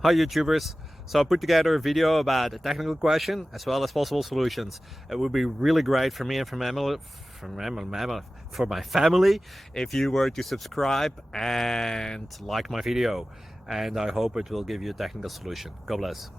Hi YouTubers! So I put together a video about a technical question as well as possible solutions. It would be really great for me and for my family if you were to subscribe and like my video, and I hope it will give you a technical solution. God bless.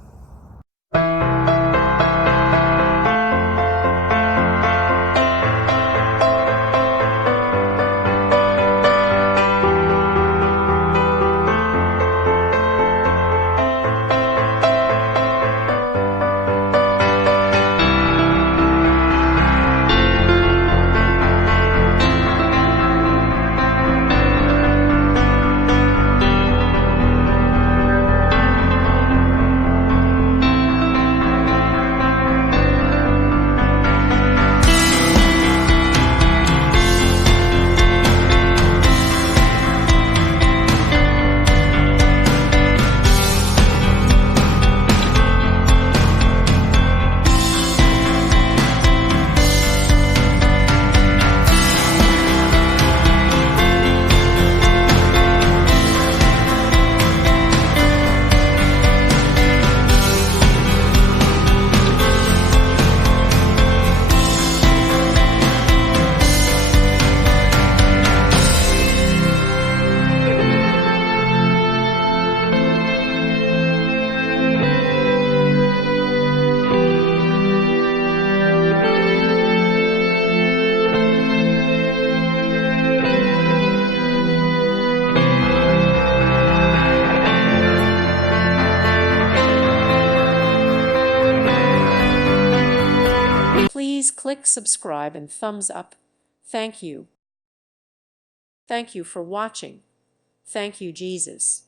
Please click subscribe and thumbs up. Thank you. Thank you for watching. Thank you, Jesus.